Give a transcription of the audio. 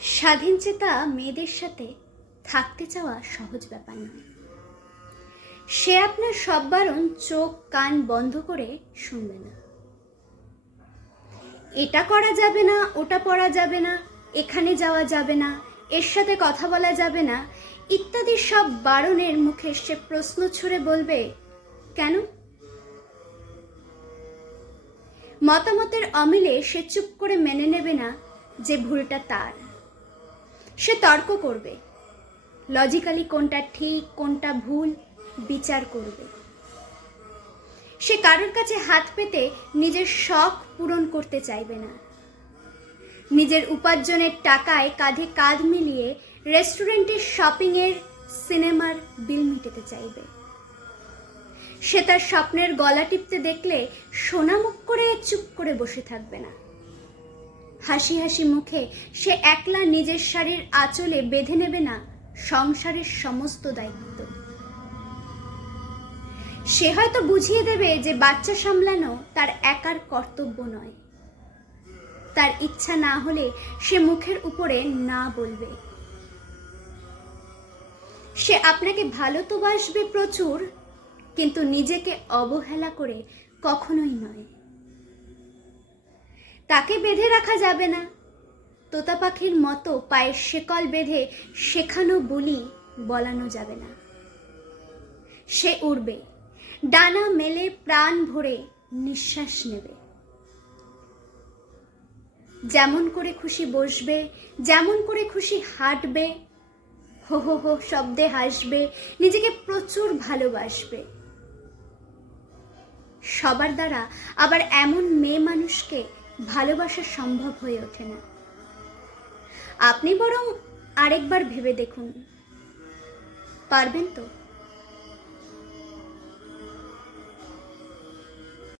স্বাধীন চেতা মেয়েদের সাথে থাকতে চাওয়া সহজ ব্যাপার নয়। সে আপনার সব বারণ চোখ কান বন্ধ করে শুনবে না। এটা করা যাবে না, ওটা পড়া যাবে না, এখানে যাওয়া যাবে না, এর সাথে কথা বলা যাবে না, ইত্যাদি সব বারণের মুখে সে প্রশ্ন ছুড়ে বলবে, কেন? মতামতের অমিলে সে চুপ করে মেনে নেবে না যে ভুলটা তার। সে তর্ক করবে। লজিক্যালি কোনটা ঠিক, কোনটা ভুল, বিচার করবে। সে কারোর কাছে হাত পেতে নিজের শখ পূরণ করতে চাইবে না। নিজের উপার্জনের টাকায় কাঁধে কাঁধ মিলিয়ে রেস্টুরেন্টের শপিংয়ের সিনেমার বিল মিটাতে চাইবে। সে তার স্বপ্নের গলা টিপতে দেখলে সোনামুখ করে চুপ করে বসে থাকবে না। হাসি হাসি মুখে সে একলা নিজের শাড়ির আঁচলে বেঁধে নেবে না সংসারের সমস্ত দায়িত্ব। সে হয়তো বুঝিয়ে দেবে যে বাচ্চা সামলানো তার একার কর্তব্য নয়। তার ইচ্ছা না হলে সে মুখের উপরে না বলবে। সে আপনাকে ভালো তো বাসবে প্রচুর, কিন্তু নিজেকে অবহেলা করে কখনোই নয়। তাকে বেঁধে রাখা যাবে না। তোতা পাখির মতো পায়ের শেকল বেঁধে শেখানো বলি বলানো যাবে না। সে উড়বে, ডানা মেলে প্রাণ ভরে নিঃশ্বাস নেবে। যেমন করে খুশি বসবে, যেমন করে খুশি হাঁটবে, হো হো হো শব্দে হাসবে, নিজেকে প্রচুর ভালোবাসবে। সবার দ্বারা আবার এমন মেয়ে মানুষকে ভালোবাসা সম্ভব হয়ে ওঠে না। আপনি বরং আরেকবার ভেবে দেখুন। পারবেন তো?